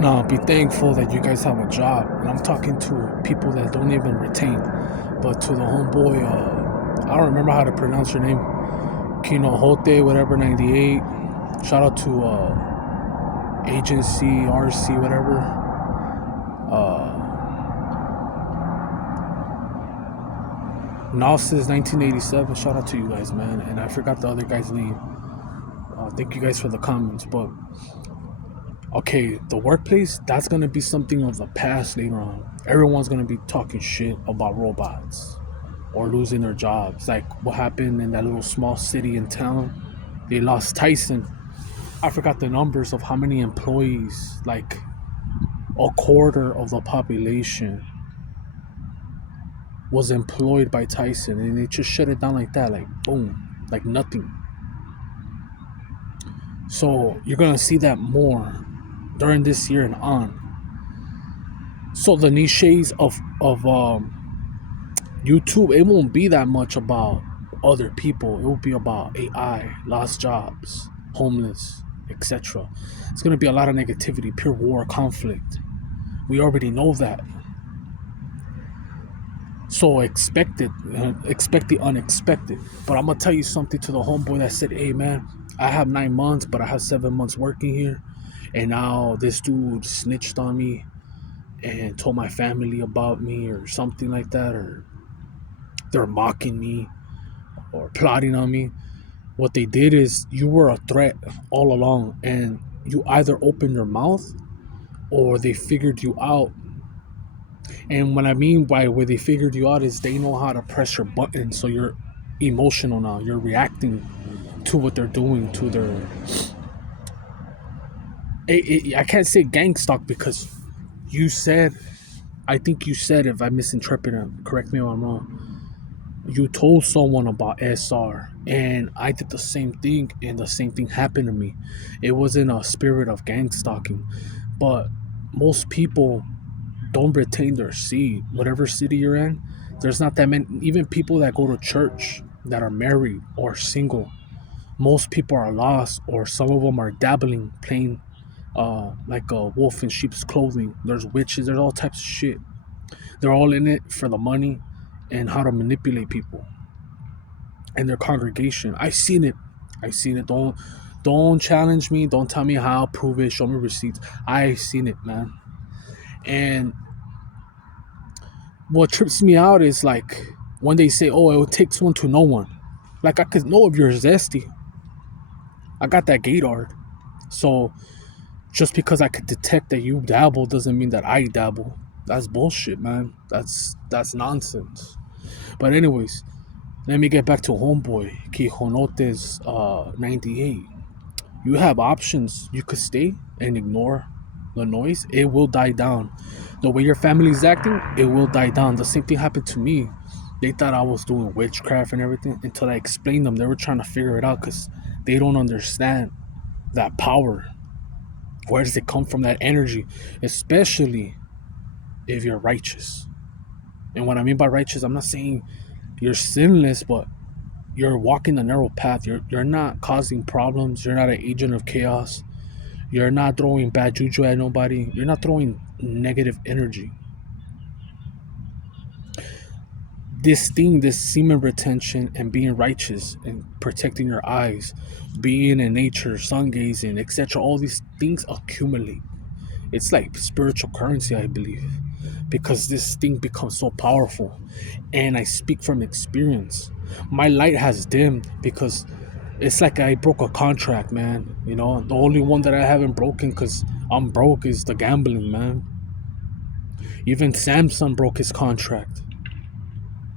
Now, be thankful that you guys have a job. And I'm talking to people that don't even retain. But to the homeboy, I don't remember how to pronounce your name. Kino Hote, whatever, 98. Shout out to Agency, RC, whatever. Nausis 1987. Shout out to you guys, man. And I forgot the other guy's name. Thank you guys for the comments. But okay, the workplace, that's gonna be something of the past later on. Everyone's gonna be talking shit about robots or losing their jobs. Like what happened in that little small city in town. They lost Tyson. I forgot the numbers of how many employees, like a quarter of the population was employed by Tyson, and they just shut it down like that, like boom, like nothing. So you're gonna see that more during this year and on. So the niches of YouTube, it won't be that much about other people. It will be about AI, lost jobs, homeless, etc. It's gonna be a lot of negativity, pure war, conflict. We already know that. So expect it, expect the unexpected. But I'm gonna tell you something to the homeboy that said, "Hey man, I have 9 months, but I have 7 months working here, and now this dude snitched on me and told my family about me or something like that, or they're mocking me or plotting on me." What they did is you were a threat all along, and you either opened your mouth or they figured you out. And what I mean by where they figured you out is they know how to press your button, so you're emotional now. You're reacting to what they're doing to their. I can't say gang stalk because you said, I think you said, if I misinterpret it, correct me if I'm wrong. You told someone about SR, and I did the same thing, and the same thing happened to me. It wasn't a spirit of gang stalking, but most people don't retain their seed. Whatever city you're in, there's not that many. Even people that go to church that are married or single, most people are lost, or some of them are dabbling, playing like a wolf in sheep's clothing. There's witches, there's all types of shit. They're all in it for the money and how to manipulate people and their congregation. I've seen it. I've seen it. Don't challenge me. Don't tell me how. Prove it. Show me receipts. I've seen it, man. And what trips me out is like when they say, "Oh, it takes one to know one." Like I could know if you're zesty. I got that gaydar. So just because I could detect that you dabble doesn't mean that I dabble. That's bullshit, man. That's nonsense. But anyways, let me get back to homeboy Quijonotes 98. You have options. You could stay and ignore the noise. It will die down. The way your family's acting, it will die down. The same thing happened to me. They thought I was doing witchcraft and everything until I explained them. They were trying to figure it out because they don't understand that power. Where does it come from, that energy? Especially if you're righteous. And what I mean by righteous, I'm not saying you're sinless, but you're walking the narrow path. You're not causing problems. You're not an agent of chaos. You're not throwing bad juju at nobody. You're not throwing negative energy. This thing, this semen retention and being righteous and protecting your eyes, being in nature, sun gazing, etc., all these things accumulate. It's like spiritual currency, I believe, because this thing becomes so powerful. And I speak from experience. My light has dimmed because it's like I broke a contract, man. You know, the only one that I haven't broken because I'm broke is the gambling, man. Even Samsung broke his contract.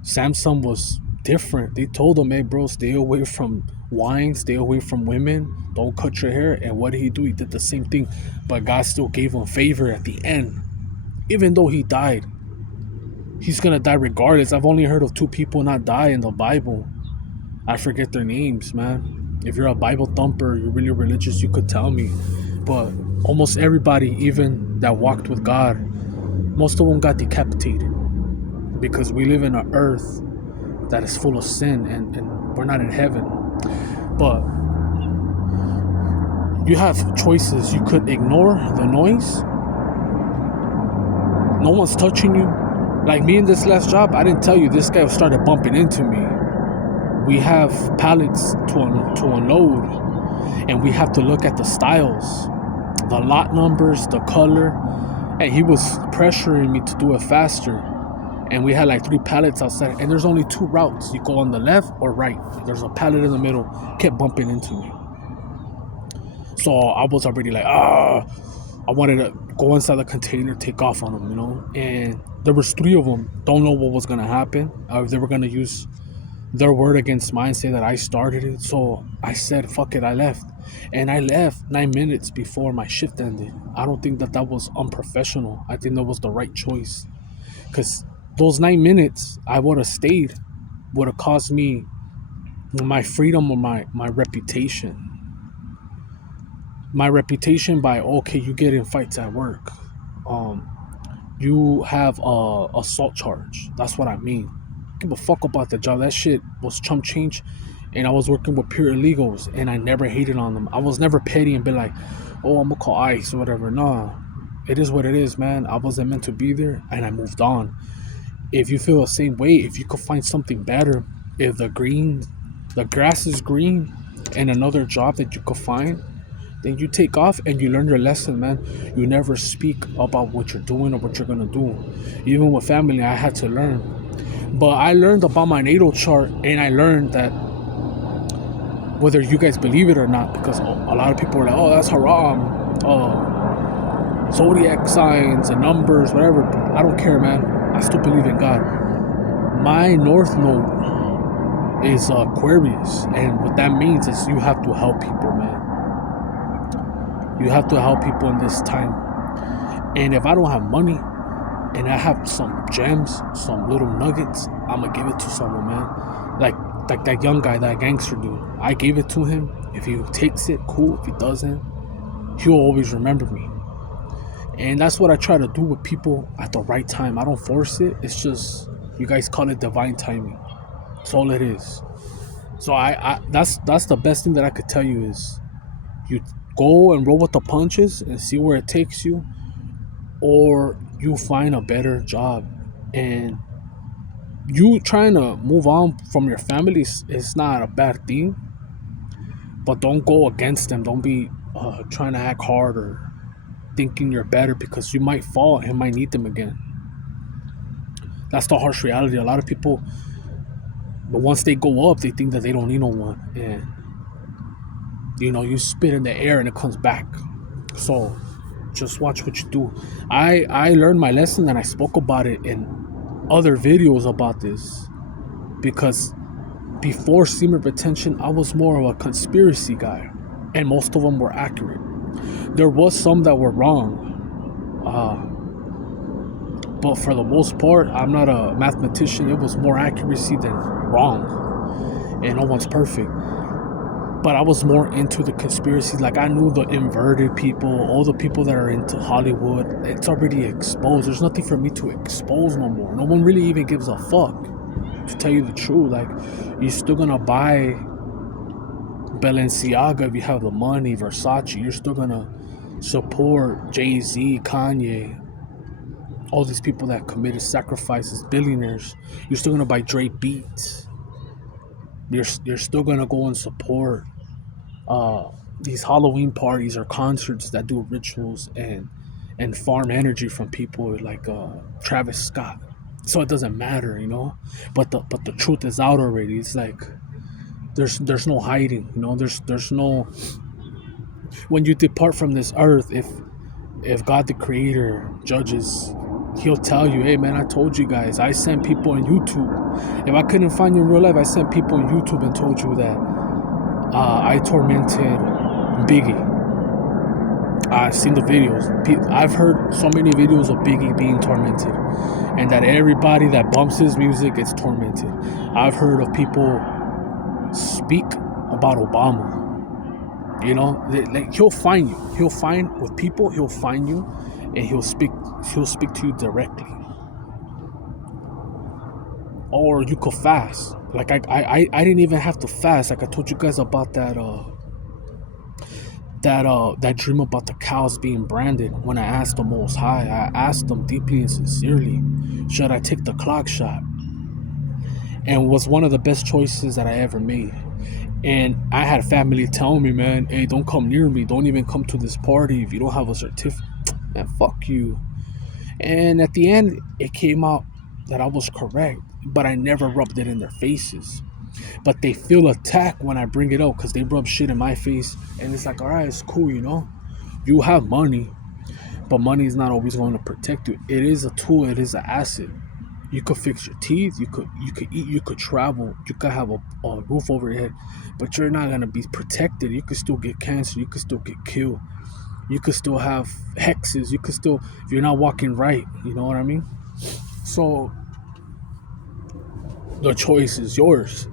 Samsung was different. They told him, "Hey, bro, stay away from wine, stay away from women, don't cut your hair." And what did he do? He did the same thing, but God still gave him favor at the end. Even though he died, he's gonna die regardless. I've only heard of 2 people not die in the Bible. I forget their names, man. If you're a Bible thumper, you're really religious, you could tell me. But almost everybody, even that walked with God, most of them got decapitated because we live in an earth that is full of sin, and we're not in heaven. But you have choices. You could ignore the noise No one's touching you. Like me in this last job, I didn't tell you, this guy started bumping into me. We have pallets to unload, and we have to look at the styles, the lot numbers, the color, and he was pressuring me to do it faster. And we had like 3 pallets outside, and there's only 2 routes. You go on the left or right. There's a pallet in the middle. Kept bumping into me. So I was already like, I wanted to go inside the container, take off on them, you know. And there was 3 of them. Don't know what was gonna happen. If they were gonna use their word against mine, say that I started it. So I said, fuck it, I left. And I left 9 minutes before my shift ended. I don't think that was unprofessional. I think that was the right choice. Because those 9 minutes I would have stayed would have cost me my freedom or my reputation. My reputation by, okay, you get in fights at work. You have a assault charge. That's what I mean. Give a fuck about the job. That shit was chump change, and I was working with pure illegals, and I never hated on them. I was never petty and be like, oh, I'm gonna call ICE or whatever. Nah, it is what it is, man. I wasn't meant to be there, and I moved on. If you feel the same way, if you could find something better, if the grass is green, and another job that you could find, then you take off and you learn your lesson, man. You never speak about what you're doing or what you're gonna do. Even with family, I had to learn. But I learned about my natal chart, and I learned that whether you guys believe it or not, because a lot of people are like, oh, that's haram, zodiac signs and numbers, whatever. I don't care, man. I still believe in God. My North Node is Aquarius, and what that means is you have to help people, man. You have to help people in this time. And if I don't have money and I have some gems, some little nuggets, I'm gonna give it to someone, man. Like that young guy, that gangster dude. I gave it to him. If he takes it, cool. If he doesn't, he'll always remember me. And that's what I try to do with people at the right time. I don't force it. It's just, you guys call it divine timing. That's all it is. So that's the best thing that I could tell you is, you go and roll with the punches and see where it takes you, or you find a better job. And you trying to move on from your family is not a bad thing, but don't go against them. Don't be trying to act hard or thinking you're better, because you might fall and might need them again. That's the harsh reality. A lot of people, but once they go up, they think that they don't need no one, and you spit in the air and it comes back. So just watch what you do. I learned my lesson, and I spoke about it in other videos about this, because before semen retention, I was more of a conspiracy guy, and most of them were accurate. There was some that were wrong, but for the most part, I'm not a mathematician. It was more accuracy than wrong, and no one's perfect. But I was more into the conspiracy. Like, I knew the inverted people, all the people that are into Hollywood. It's already exposed. There's nothing for me to expose no more. No one really even gives a fuck, to tell you the truth. Like, you're still gonna buy Balenciaga if you have the money, Versace. You're still gonna support Jay-Z, Kanye, all these people that committed sacrifices, billionaires. You're still gonna buy Dre beats. You're still gonna go and support these Halloween parties or concerts that do rituals and farm energy from people like Travis Scott. So it doesn't matter, But the truth is out already. It's like there's no hiding, There's no, when you depart from this earth, if God the Creator judges, He'll tell you, hey man, I told you guys, I sent people on YouTube. If I couldn't find you in real life, I sent people on YouTube and told you that I tormented Biggie. I've seen the videos. I've heard so many videos of Biggie being tormented, and that everybody that bumps his music gets tormented. I've heard of people speak about Obama. Like, he'll find you. He'll find with people. He'll find you, and he'll speak to you directly. Or you could fast. Like I didn't even have to fast. Like I told you guys about that that dream about the cows being branded. When I asked the Most High, I asked them deeply and sincerely, should I take the clock shot? And it was one of the best choices that I ever made. And I had family telling me, man, hey, don't come near me. Don't even come to this party if you don't have a certificate. Man, fuck you. And at the end, it came out that I was correct, but I never rubbed it in their faces. But they feel attacked when I bring it up because they rub shit in my face. And it's like, all right, it's cool, you know? You have money, but money is not always going to protect you. It is a tool, it is an asset. You could fix your teeth, you could eat, you could travel, you could have a roof over your head, but you're not gonna be protected. You could still get cancer, you could still get killed, you could still have hexes, you could still, if you're not walking right, you know what I mean? So the choice is yours.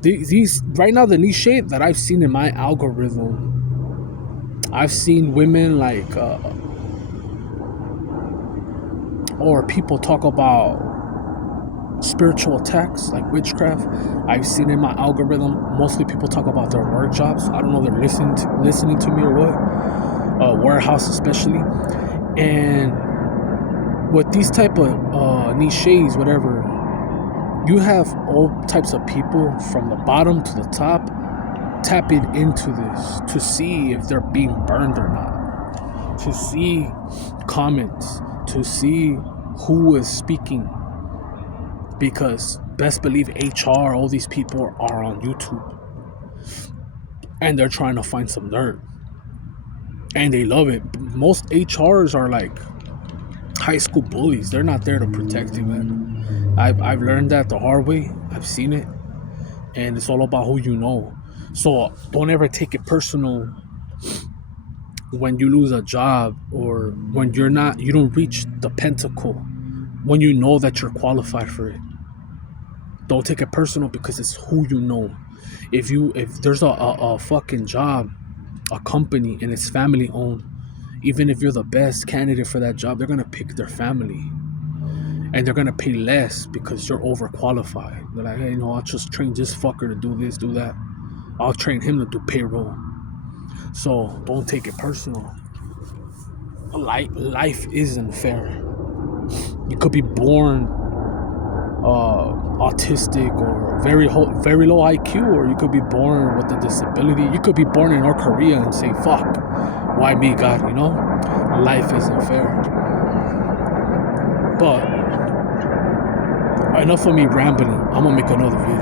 These right now, the niche that I've seen in my algorithm, I've seen women like or people talk about spiritual attacks like witchcraft. I've seen in my algorithm mostly people talk about their work jobs. I don't know, they're listening to me or what, warehouse especially. And with these type of niches, whatever, you have all types of people from the bottom to the top tapping into this to see if they're being burned or not, to see comments, to see who is speaking. Because best believe HR, all these people are on YouTube and they're trying to find some dirt and they love it. Most HRs are like high school bullies. They're not there to protect you, man. I've learned that the hard way. I've seen it, and it's all about who you know. So don't ever take it personal when you lose a job or when you don't reach the pinnacle, when you know that you're qualified for it. Don't take it personal because it's who you know. If there's a fucking job, a company, and it's family owned, even if you're the best candidate for that job, they're gonna pick their family. And they're gonna pay less because you're overqualified. They're like, hey, I'll just train this fucker to do this, do that. I'll train him to do payroll. So don't take it personal. Life isn't fair. You could be born autistic or very low IQ, or you could be born with a disability. You could be born in North Korea and say, fuck, why me, God, you know? Life isn't fair. But enough of me rambling. I'm gonna make another video.